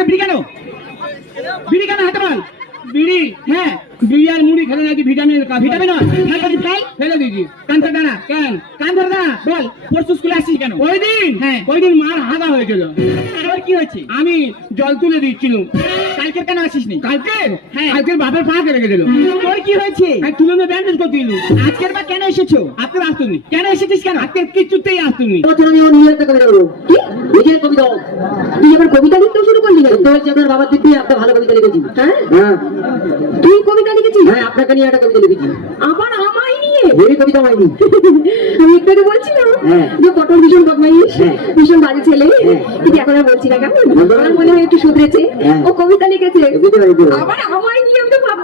বিড়ি কেন বিড়ি কেন হাতে বল বিড়ি হ্যাঁ বিড়ি আর মুড়ি খেলে নাকি ভিটামিন ভিটামিন ফেলে দিয়েছি কান ধরে না কেন কান ধরে না বল পরশু স্কুলে আসছিস কেন ওই দিন মার হাগা হয়েছিল আবার কি হয়েছে আমি জল তুলে দিচ্ছিলাম কালকে কেন আসিস নি কালকের হ্যাঁ কালকের বাপের পা কেটে গেছিল তোর কি হয়েছে তুলে নিয়ে ব্যান্ডেজ করে দিল আজকের বা কেন এসেছো আজকে আসতুনি কেন এসেছিস কেন আজকে কিছুতেই আসতুনি আমি নিজের একটা কবিতা বলবো কি নিজের কবিতা তুই আবার কবিতা লিখতে শুরু করলি তো হচ্ছে আপনার বাবার দিক দিয়ে একটা ভালো কবিতা লিখেছি হ্যাঁ হ্যাঁ তুই কবিতা লিখেছিস হ্যাঁ আপনাকে নিয়ে একটা কবিতা লিখেছি আবার আমায় নিয়ে ওই কবিতা হয়নি আমি একটু বলছি না যে পটল ভীষণ বদমাইশ ভীষণ বাজে ছেলে কিন্তু এখন আর বলছি না কেমন আমার মনে হয় একটু শুধরেছে ও কবিতা লিখেছে আবার আমায় নিয়ে আমি তো ভাবতেই